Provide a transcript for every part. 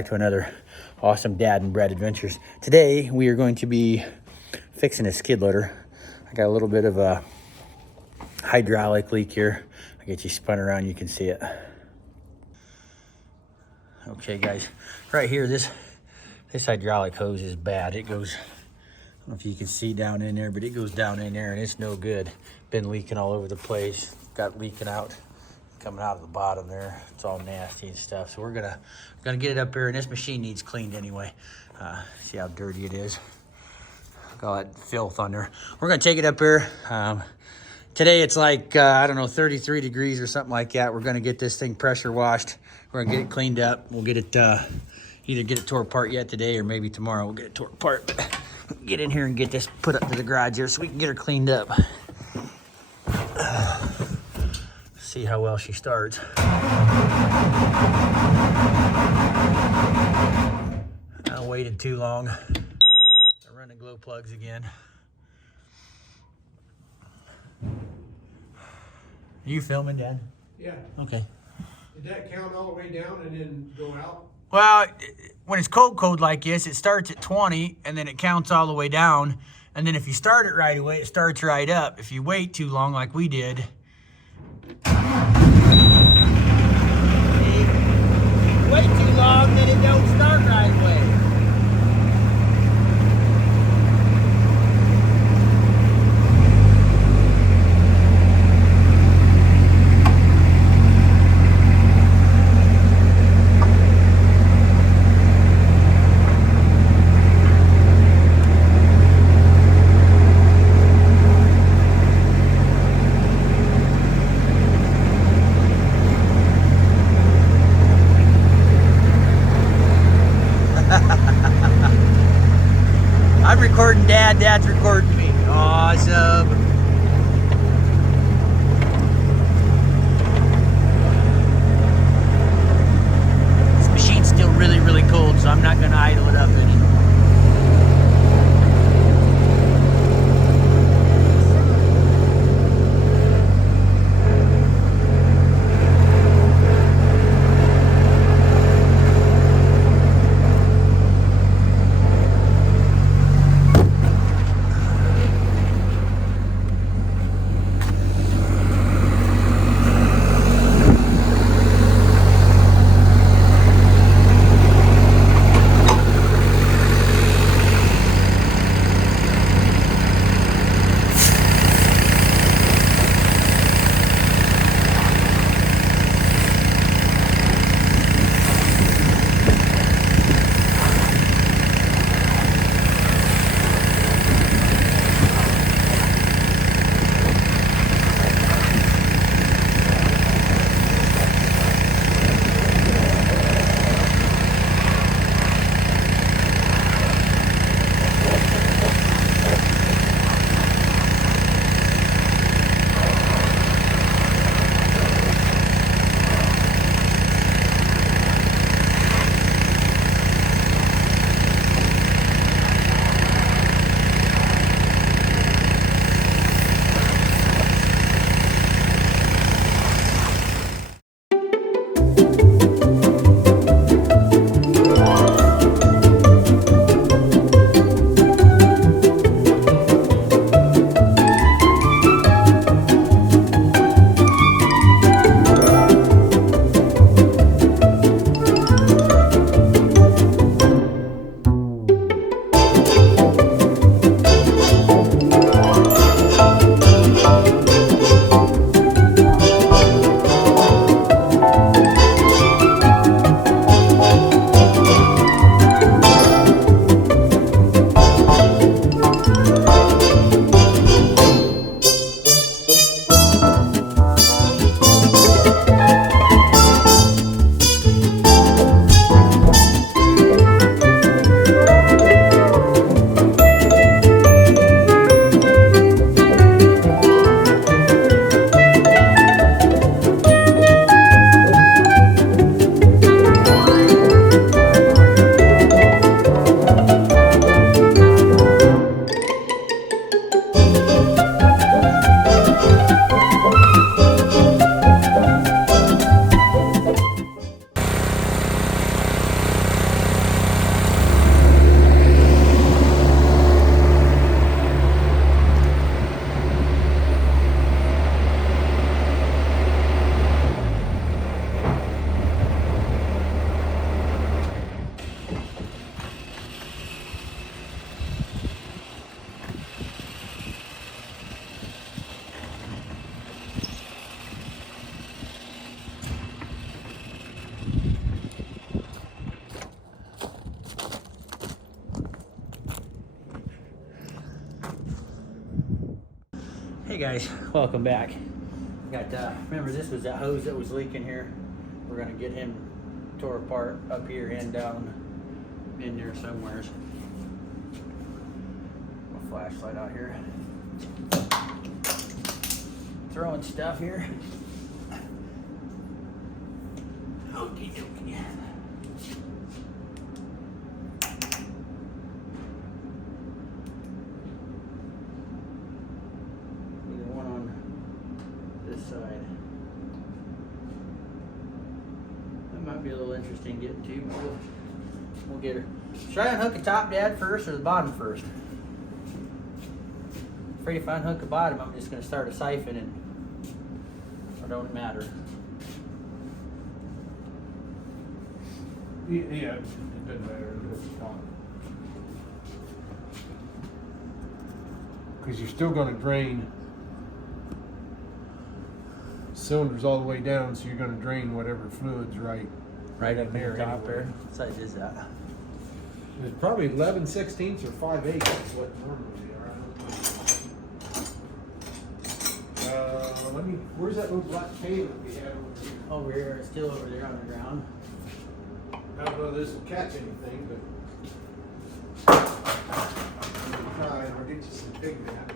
back to another awesome Dad and Brad Adventures. Today we are going to be fixing a skid loader. I got a little bit of a hydraulic leak here. I'll get you spun around, you can see it. Okay guys, right here, this hydraulic hose is bad. It goes, I don't know if you can see down in there, but it goes down in there and it's no good. Been leaking all over the place. Got leaking out, coming out of the bottom there. It's all nasty and stuff. So we're gonna get it up here, and this machine needs cleaned anyway. See how dirty it is. Look all that filth on there. We're gonna take it up here. Today it's like, I don't know, 33 degrees or something like that. We're gonna get this thing pressure washed. We're gonna get it cleaned up. We'll get it, either get it tore apart yet today or maybe tomorrow we'll get it tore apart. But get in here and get this put up to the garage here so we can get her cleaned up. See how well she starts. I waited too long. I run the glow plugs again. Are you filming, Dad? Yeah. Okay. Did that count all the way down and then go out? Well, when it's cold like this, it starts at 20 and then it counts all the way down. And then if you start it right away, it starts right up. If you wait too long like we did, wait too long, then it don't start right away. I'm recording Dad, Dad's recording me. Awesome. This machine's still really cold, so I'm not gonna idle it up any. guys, welcome back. Got remember this was that hose that was leaking here. We're gonna get him tore apart up here and down in there somewhere. A flashlight out here. Throwing stuff here. Okie dokie. Either one on this side. That might be a little interesting getting to, but we'll get her. Should I unhook the top, Dad, first or the bottom first? Afraid if I unhook the bottom, I'm just going to start a siphon and it don't matter. Yeah, it doesn't matter. Because you're still going to drain cylinders all the way down, so you're going to drain whatever fluid's right Up there. top Anyway. there. What size is that? It's probably 11/16 or 5/8 is what normally they are. Where's that little black can that we had over here? Over here, it's still over there on the ground. I don't know if this will catch anything, but try and I'll get you some big mat.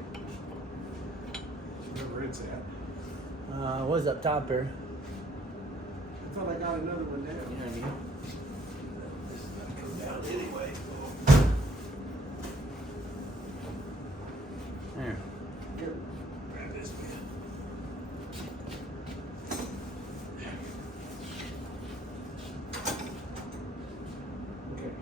Wherever it's at. What's up top there? I thought I got another one down. You know what I mean? This is gonna come down anyway. There. Here, grab this man. Okay.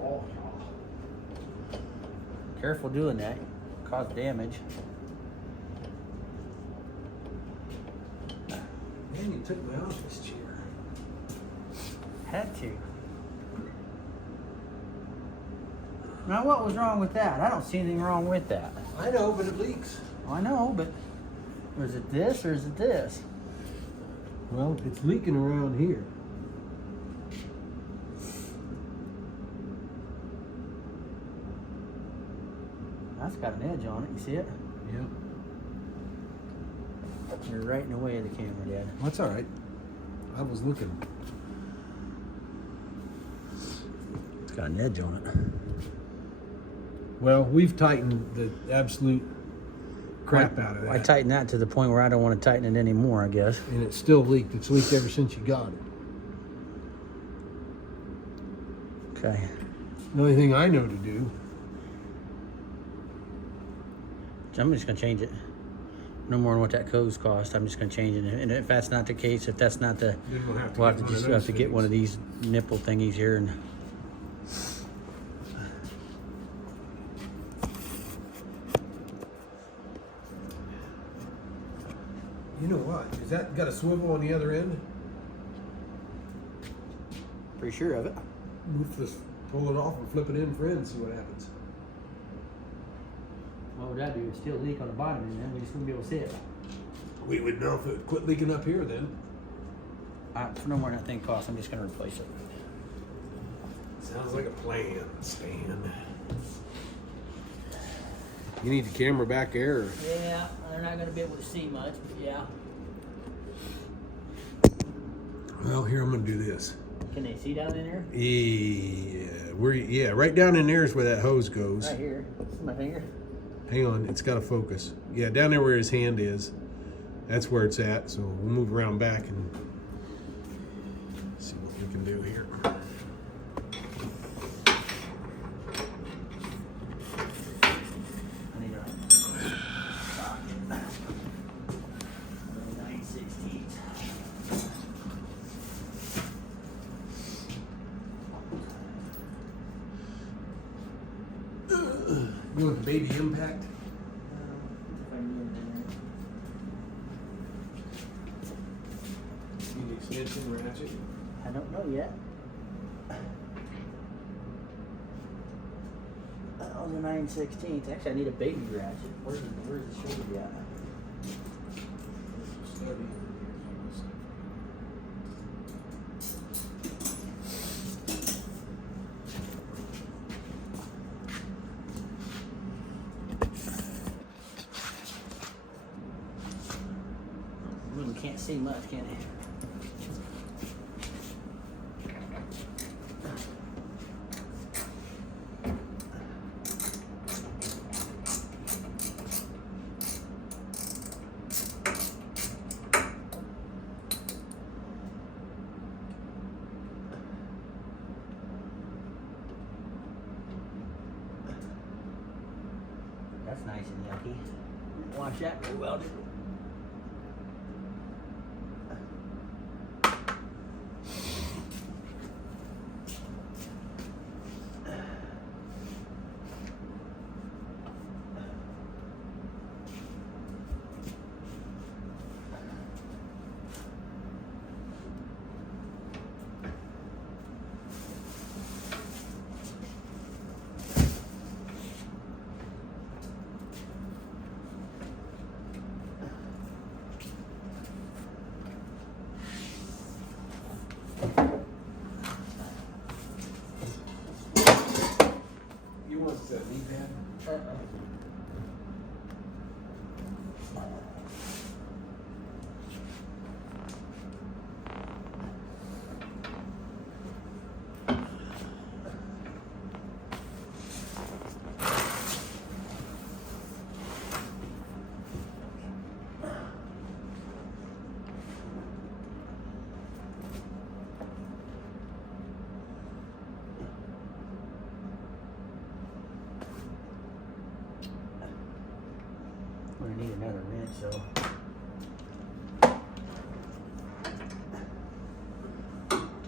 Oh, Careful doing that. Cause damage. man, you took my office chair. Had to. Now what was wrong with that? I don't see anything wrong with that. I know, but it leaks. I know, but was it this or is it this? Well, it's leaking around here. That's got an edge on it. You see it? Yeah. You're right in the way of the camera, Dad. That's all right. I was looking. It's got an edge on it. Well, we've tightened the absolute crap out of that. I tightened that to the point where I don't want to tighten it anymore, I guess. And it's still leaked. It's leaked ever since you got it. Okay. The only thing I know to do. I'm just gonna change it. No more than what that hose cost. I'm just gonna change it. And if that's not the case, if that's not the, Then we'll have to we'll get have to one of just those have to get things. one of these nipple thingies here and. You know what? Is that got a swivel on the other end? Pretty sure of it. We'll just pull it off and flip it in for in and see what happens. What would that do? It'd still leak on the bottom, and then we just wouldn't be able to see it. We would know if it quit leaking up here then. For no more than that thing costs, I'm just gonna replace it. Sounds like a plan, Stan. You need the camera back there? Or? Yeah, they're not gonna be able to see much, but yeah. Well, here I'm gonna do this. Can they see down in there? Yeah, right down in there is where that hose goes. Right here. This is my finger. Hang on, it's got to focus. Yeah, down there where his hand is. That's where it's at. So we'll move around back and see what we can do here. I need a socket. 9/16. You want the baby impact? Need the extension ratchet? I don't know yet. That was a 9/16. Actually, I need a baby ratchet. Where's the shoulder at? Really can't see much, can it? That's nice and yucky. Didn't wash that very well, did it? You want that knee pad? I'm gonna need another wrench, so.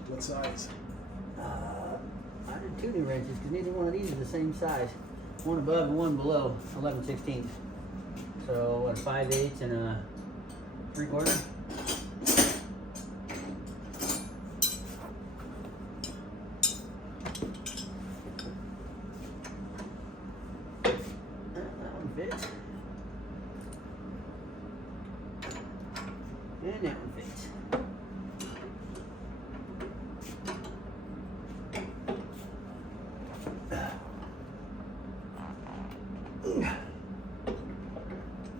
What size? I did 2 new wrenches because neither one of these are the same size. One above and one below, 11/16. So what, 5/8 and a 3/4? That one fits. And that one fits.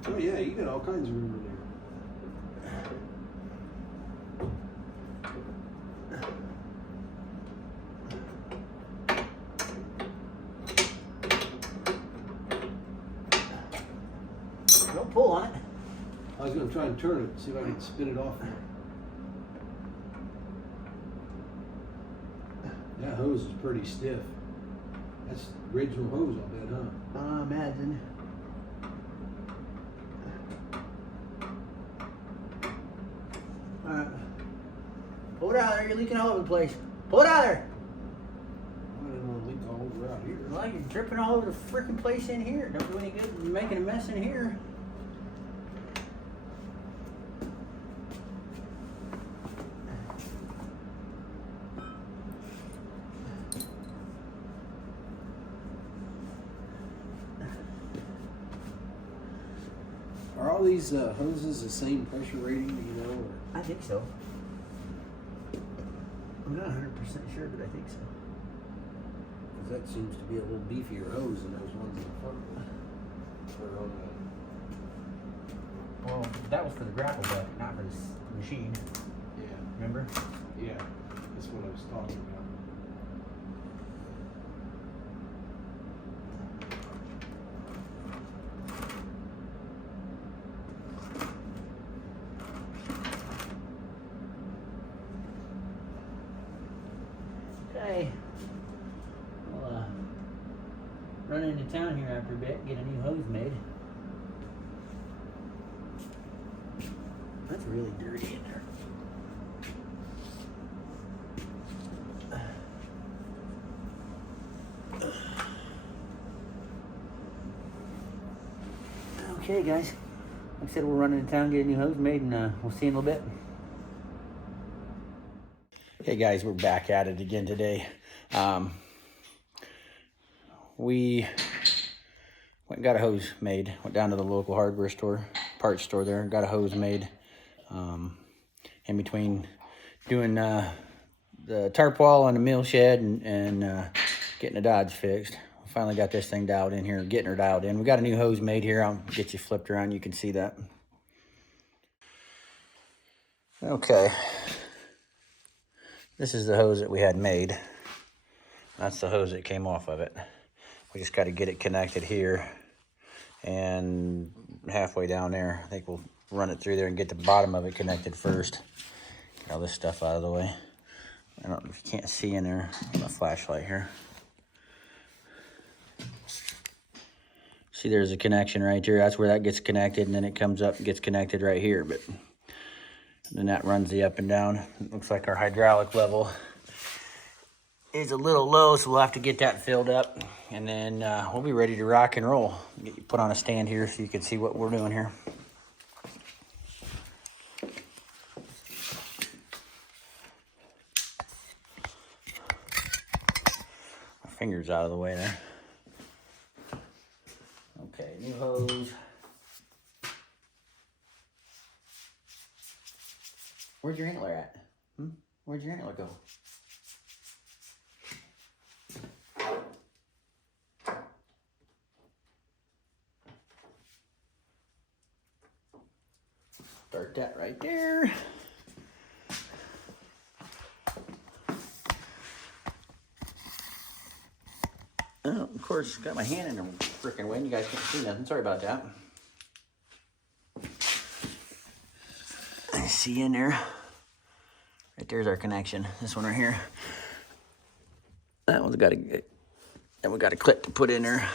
Oh yeah, you got all kinds of room in there. Don't pull on it. I was gonna try and turn it, see if I can spin it off. That hose is pretty stiff. That's the original hose, I'll bet, huh? I imagine. Alright. Pull it out of there, you're leaking all over the place. Pull it out of there! I didn't want to leak all over out here. Well, you're dripping all over the freaking place in here. Don't do any good. You're making a mess in here. Are all these hoses the same pressure rating, do you know? Or? I think so. I'm not 100% sure, but I think so. Because that seems to be a little beefier hose than those ones in the front. Or on Well, that was for the grapple bucket, not for this machine. the, yeah, Remember? yeah, that's what I was talking about. Okay. We'll run into town here after a bit, get a new hose made. That's really dirty in there. Okay, guys. Like I said, we'll run into town, get a new hose made, and we'll see you in a little bit. Hey guys, we're back at it again today. We went and got a hose made. Went down to the local hardware store, parts store there, got a hose made. in between doing the tarp wall on the mill shed and getting the Dodge fixed. We finally got this thing dialed in here, getting her dialed in. We got a new hose made here. I'll get you flipped around. You can see that. Okay. This is the hose that we had made. That's the hose that came off of it. We just got to get it connected here and halfway down there. I think we'll run it through there and get the bottom of it connected first. Get all this stuff out of the way. I don't know if you can't see in there on the flashlight here. See, there's a connection right there. That's where that gets connected, and then it comes up and gets connected right here. But then that runs the up and down. It looks like our hydraulic level is a little low, so we'll have to get that filled up, and then we'll be ready to rock and roll. Get you put on a stand here so you can see what we're doing here. My finger's out of the way there. Okay, new hose. Where's your antler at? Where'd your antler go? Start that right there. Oh, of course, got my hand in the freaking way and you guys can't see nothing. Sorry about that. I see in there. Right there's our connection. This one right here. That one's got a, and we got a clip to put in there.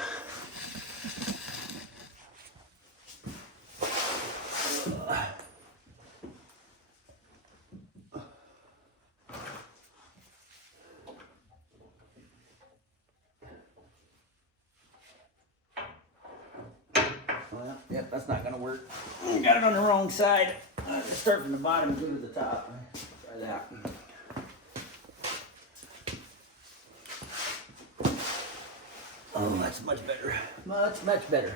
Well, yep, that's not gonna work. You got it on the wrong side. Let's start from the bottom and go to the top. Try that. Oh, that's much better. Much, much better.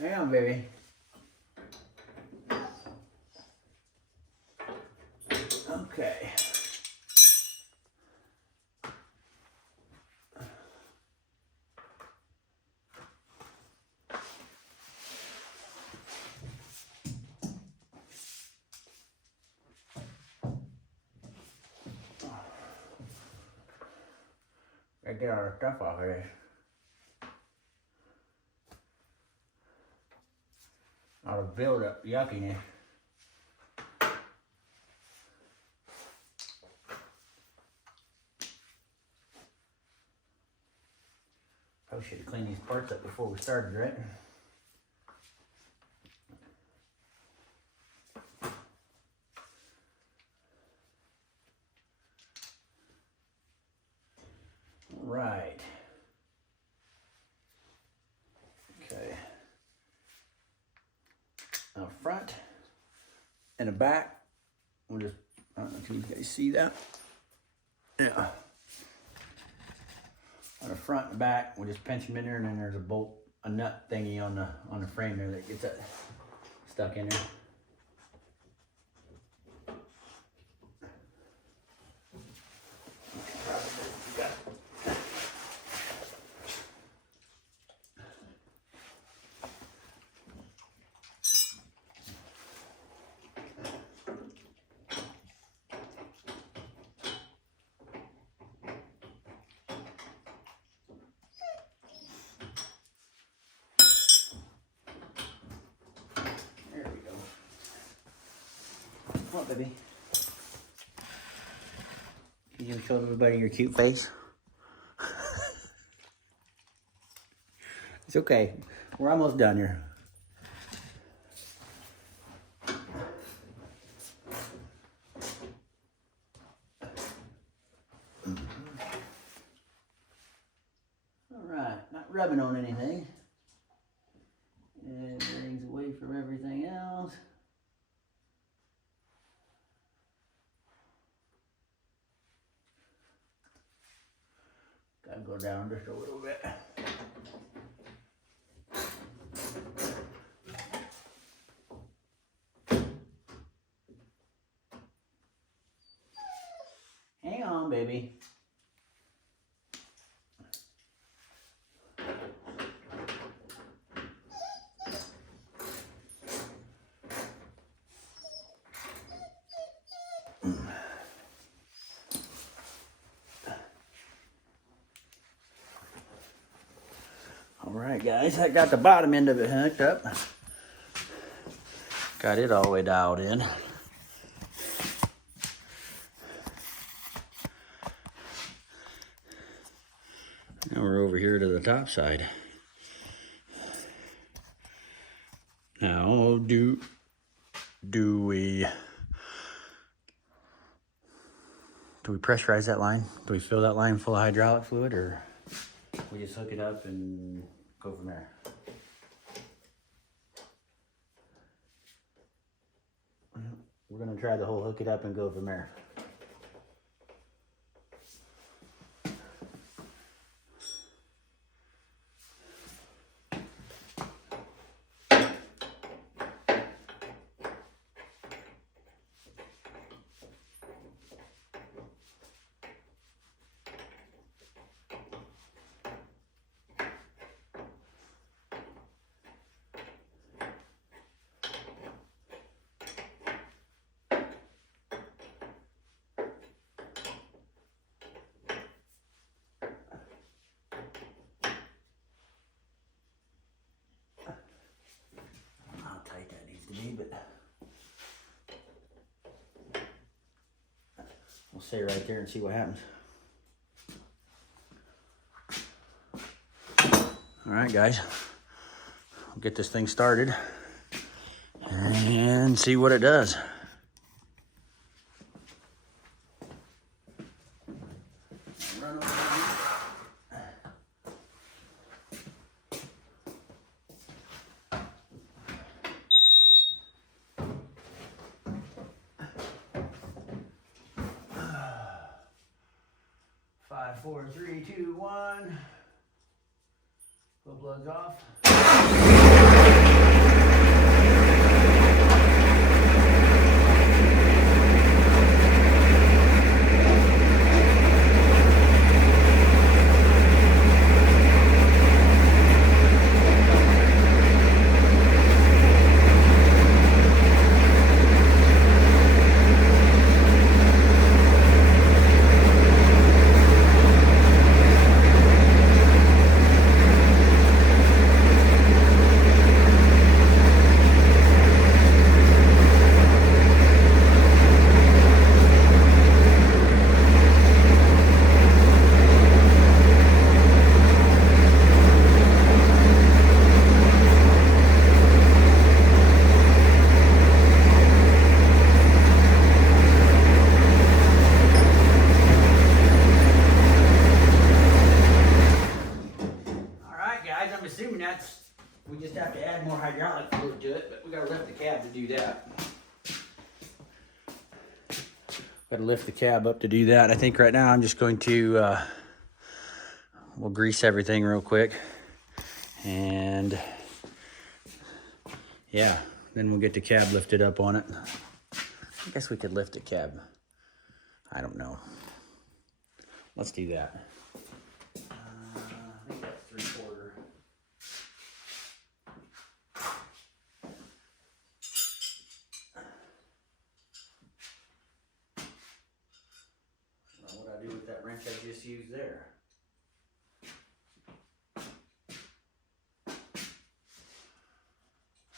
Hang on, baby. Okay. Gotta get all our stuff off of this. All the build up yuckiness. Probably should have cleaned these parts up before we started, right? Right. Okay. Now front and the back. We'll just, I don't know if you guys see that. Yeah. On the front and back, we'll just pinch them in there, and then there's a bolt, a nut thingy on the frame there that gets that stuck in there. Come on, baby. Can you show everybody your cute face? It's okay. We're almost done here. Alright, not rubbing on anything. Everything's away from everything else. Gotta go down just a little bit. Hang on, baby. Alright guys, I got the bottom end of it hooked up. Got it all the way dialed in. Now we're over here to the top side. Now do we pressurize that line? Do we fill that line full of hydraulic fluid, or we just hook it up and go from there? We're gonna try the whole hook it up and go from there. But we'll stay right there and see what happens. All right, guys, we'll get this thing started and see what it does. Run over here. 5, 4, 3, 2, 1. Full bloods off. We just have to add more hydraulic fluid to it, but we gotta lift the cab to do that. Gotta lift the cab up to do that. I think right now I'm just going to, we'll grease everything real quick. And yeah, then we'll get the cab lifted up on it. I guess we could lift the cab. I don't know. Let's do that. I think that's 3/4. What I do with that wrench I just used there.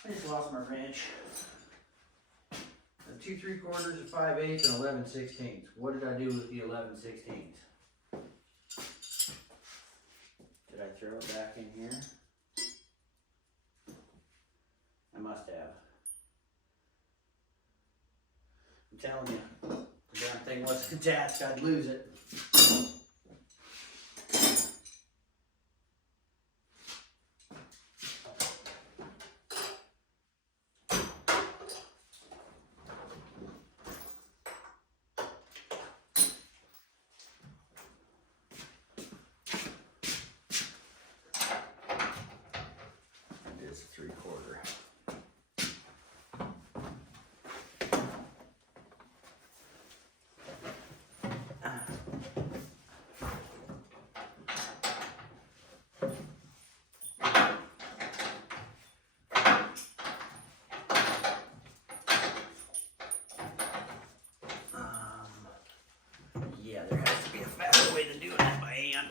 I just lost my wrench. I was 2 3/4, a 5/8, and 11/16. What did I do with the 11/16? Did I throw it back in here? I must have. I'm telling you, the damn thing wasn't attached, I'd lose it. It's a 3/4. Yeah, there has to be a faster way than doing that by hand.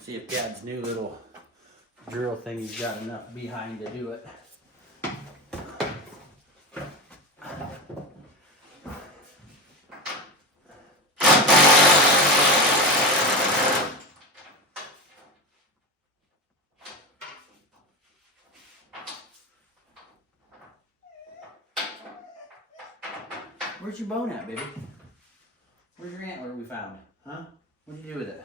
See if Dad's new little drill thing, he's got enough behind to do it. Where's your bone at, baby? Where's your antler we found? Huh? What'd you do with it?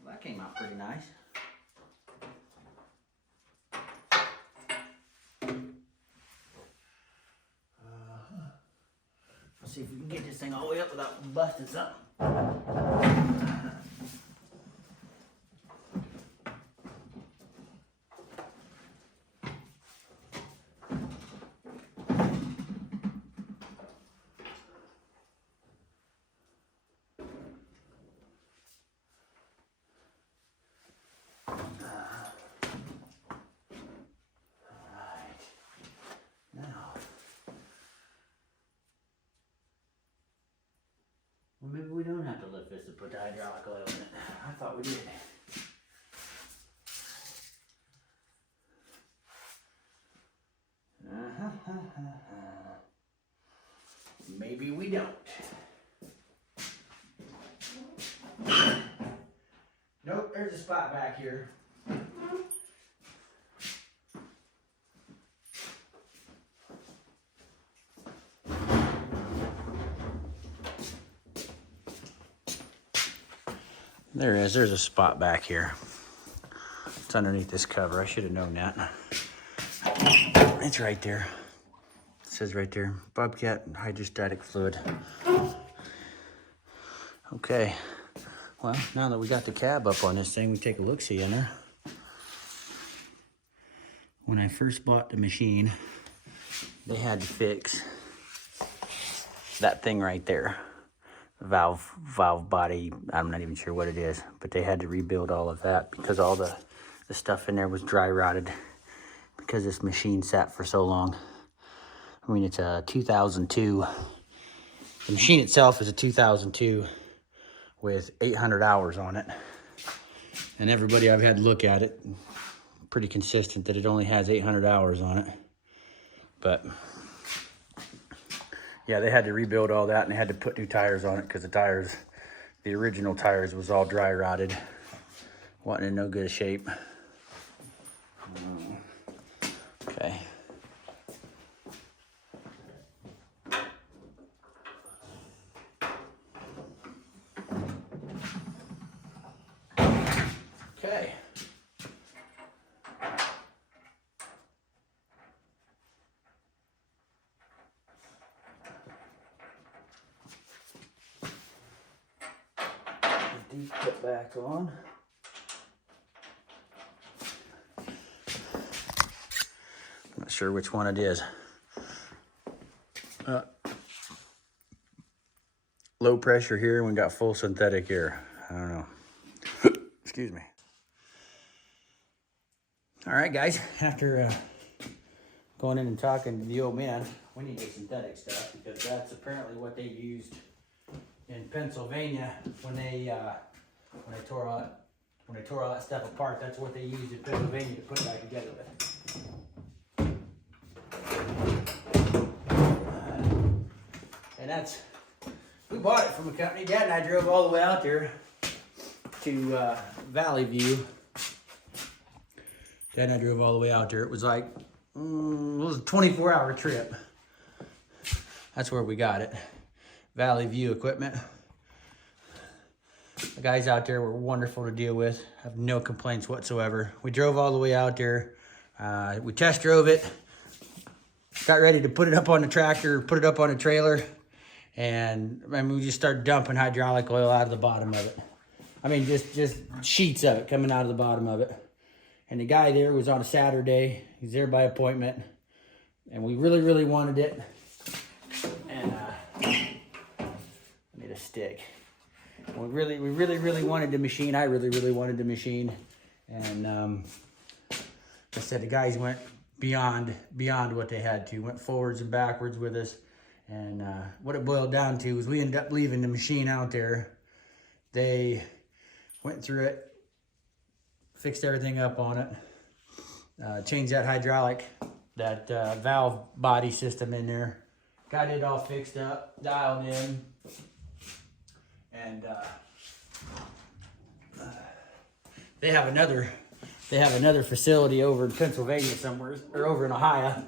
Well, that came out pretty nice. Let's see if we can get this thing all the way up without busting something. Well, maybe we don't have to lift this to put the hydraulic oil in it. I thought we did. Maybe we don't. Nope, there's a spot back here. There is. There's a spot back here. It's underneath this cover. I should have known that. It's right there. It says right there, bobcat hydrostatic fluid. Okay. Well, now that we got the cab up on this thing, we take a look-see in there. When I first bought the machine, they had to fix that thing right there. Valve body, I'm not even sure what it is, but they had to rebuild all of that because all the stuff in there was dry rotted because this machine sat for so long. I mean, it's a 2002. The machine itself is a 2002 with 800 hours on it. And everybody I've had look at it, pretty consistent that it only has 800 hours on it. But yeah, they had to rebuild all that and they had to put new tires on it because the original tires was all dry rotted. Wasn't in no good shape. Okay. Okay. These put back on. Not sure which one it is. low pressure here and we got full synthetic air. I don't know. Excuse me. All right, guys, after going in and talking to the old man, we need the synthetic stuff because that's apparently what they used in Pennsylvania when they tore all that stuff apart. That's what they used in Pennsylvania to put it back together with. And we bought it from a company. Dad and I drove all the way out there to Valley View. Dad and I drove all the way out there. It was like, it was a 24-hour trip. That's where we got it. Valley View Equipment. The guys out there were wonderful to deal with. I have no complaints whatsoever. We drove all the way out there. We test drove it. Got ready to put it up on the tractor, put it up on a trailer. And I mean, we just started dumping hydraulic oil out of the bottom of it. I mean, just sheets of it coming out of the bottom of it. And the guy there was on a Saturday. He's there by appointment. And we really, really wanted it. And I need a stick. We really wanted the machine. I really wanted the machine. And like I said, the guys went beyond what they had to. Went forwards and backwards with us. And what it boiled down to was we ended up leaving the machine out there. They went through it, fixed everything up on it, changed that hydraulic, that valve body system in there, got it all fixed up, dialed in, and they have another facility over in Pennsylvania somewhere, or over in Ohio.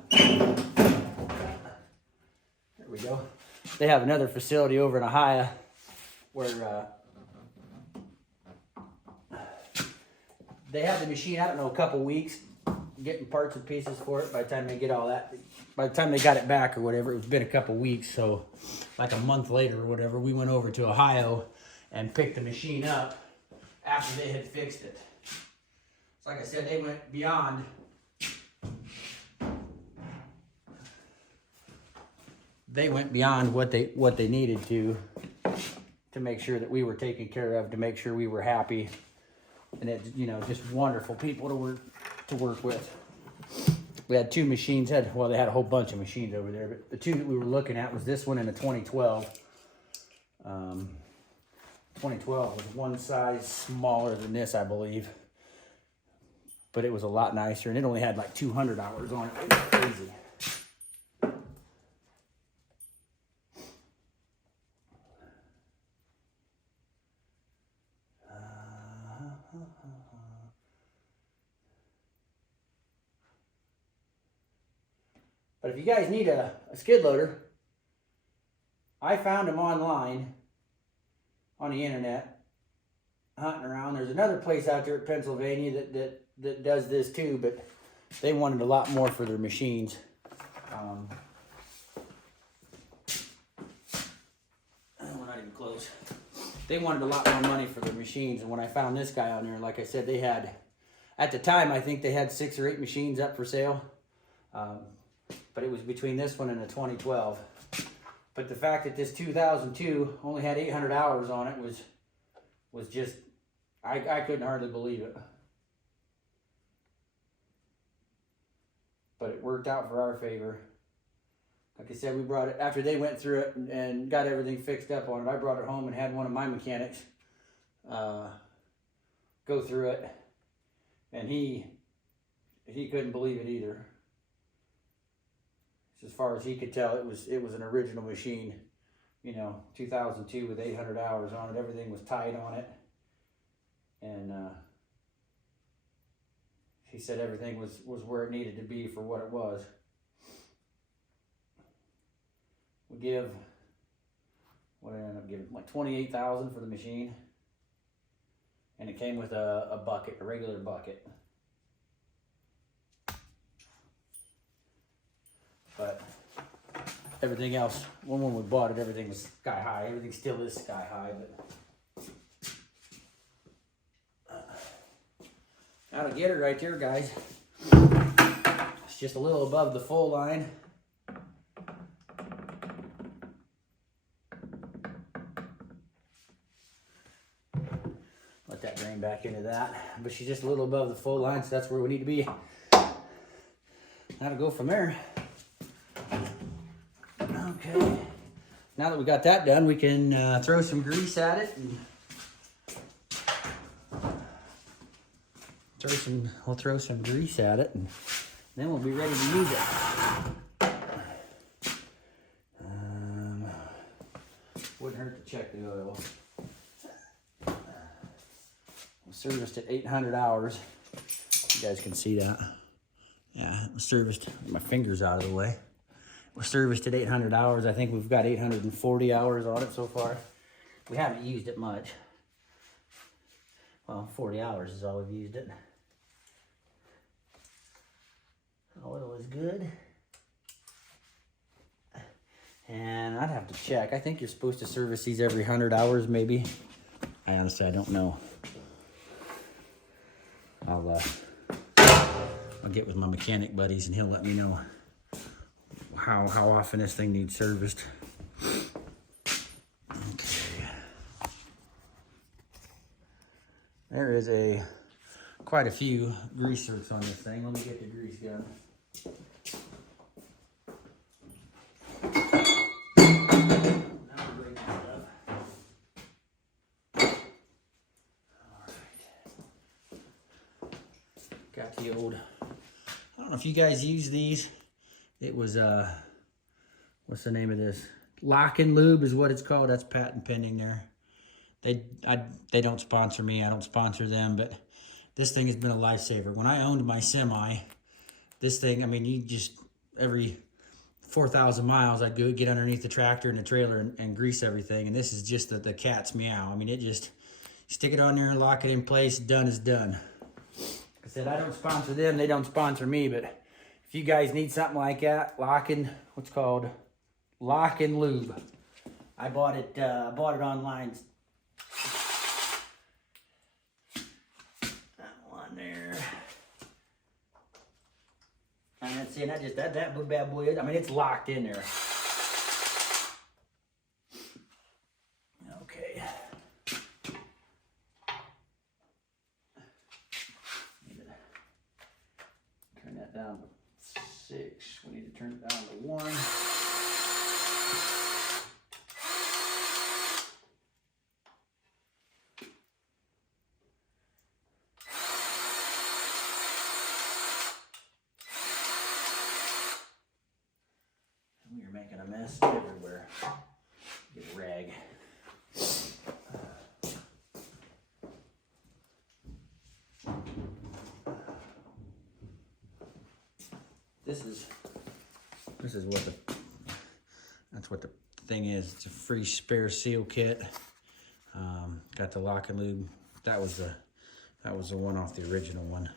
There we go. They have another facility over in Ohio where they have the machine, I don't know, a couple weeks getting parts and pieces for it. By the time they get all that, by the time they got it back or whatever, it's been a couple weeks. So like a month later or whatever, we went over to Ohio and picked the machine up after they had fixed it. So like I said, they went beyond what they needed to make sure that we were taken care of, to make sure we were happy. And it, you know, just wonderful people to work with. We had two machines. They had a whole bunch of machines over there, but the two that we were looking at was this one and a 2012. 2012 was one size smaller than this, I believe, but it was a lot nicer, and it only had like 200 hours on it. It was crazy. But if you guys need a skid loader, I found them online on the internet, hunting around. There's another place out there in Pennsylvania that does this too, but they wanted a lot more for their machines. We're not even close. They wanted a lot more money for their machines, and when I found this guy on there, like I said, they had, at the time, I think they had 6 or 8 machines up for sale. But it was between this one and the 2012. But the fact that this 2002 only had 800 hours on it was just, I couldn't hardly believe it. But it worked out for our favor. Like I said, we brought it, after they went through it and got everything fixed up on it, I brought it home and had one of my mechanics go through it. And he couldn't believe it either. As far as he could tell, it was an original machine, you know, 2002 with 800 hours on it. Everything was tight on it, and he said everything was where it needed to be for what it was. We give, what did I end up giving? Like $28,000 for the machine, and it came with a bucket, a regular bucket. But everything else, when we bought it, everything was sky high. Everything still is sky high, but that'll get it right there, guys. It's just a little above the full line. let that drain back into that. But she's just a little above the full line, so that's where we need to be. Now to go from there. Okay. Now that we got that done, we can throw some grease at it. And we'll throw some grease at it, and then we'll be ready to use it. Wouldn't hurt to check the oil. We serviced at 800 hours. You guys can see that. Yeah, it was serviced. My finger's out of the way. We're serviced at 800 hours. I think we've got 840 hours on it so far. We haven't used it much. Well, 40 hours is all we've used it. Oil is good. And I'd have to check. I think you're supposed to service these every 100 hours, maybe. I honestly don't know. I'll get with my mechanic buddies and he'll let me know how often this thing needs serviced. Okay. There is quite a few grease zerks on this thing. Let me get the grease gun. Got the old, I don't know if you guys use these. It was, what's the name of this? Lock and Lube is what it's called. That's patent pending there. They don't sponsor me. I don't sponsor them, but this thing has been a lifesaver. When I owned my semi, this thing, I mean, you just, every 4,000 miles, I'd go get underneath the tractor and the trailer and grease everything. And this is just the cat's meow. I mean, it just, stick it on there, lock it in place, done is done. Like I said, I don't sponsor them, they don't sponsor me, but if you guys need something like that, Lock and Lube. I bought it online. That one there. And see, and that bad boy is, I mean, it's locked in there. Okay. Turn that down to 6. We need to turn it down to 1. We are making a mess everywhere. Get a rag. This is what that's what the thing is. It's a free spare seal kit. Got the Lock and Lube. That was the one off the original one.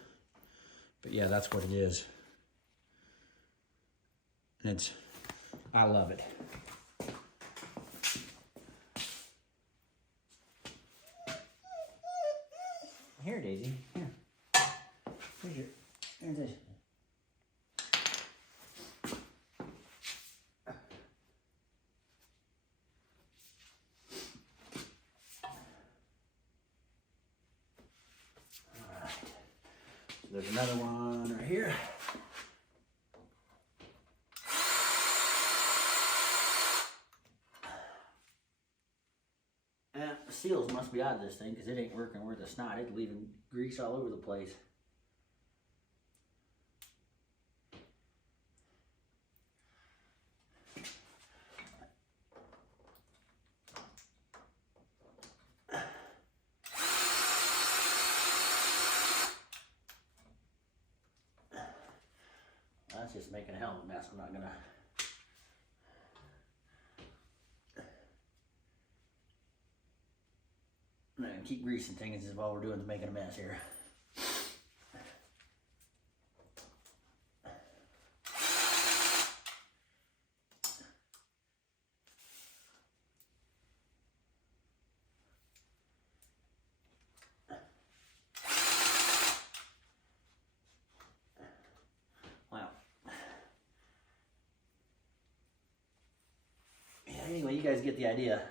But yeah, that's what it is. And I love it. Here, Daisy. Here. Here's this. There's another one right here. And the seals must be out of this thing because it ain't working worth a snot. It's leaving grease all over the place. That's just making a hell of a mess. I'm not gonna. I'm not gonna keep greasing things if all we're doing is making a mess here. Anyway, you guys get the idea.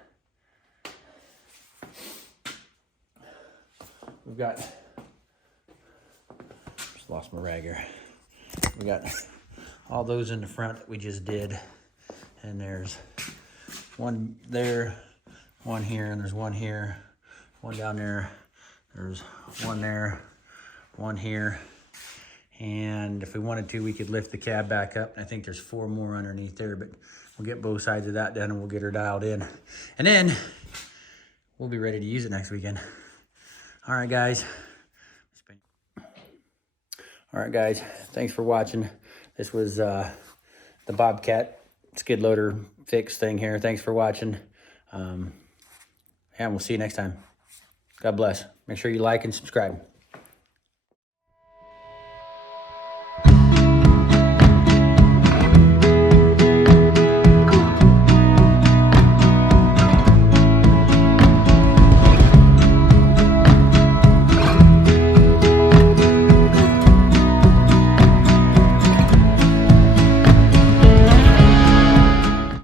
we've got, just lost my rag here. We got all those in the front that we just did. And there's one there, one here, and there's one here, one down there. There's one there, one here. And if we wanted to, we could lift the cab back up. I think there's 4 more underneath there, but we'll get both sides of that done and we'll get her dialed in. And then we'll be ready to use it next weekend. All right, guys. All right, guys. Thanks for watching. This was the Bobcat skid loader fix thing here. Thanks for watching. And we'll see you next time. God bless. Make sure you like and subscribe.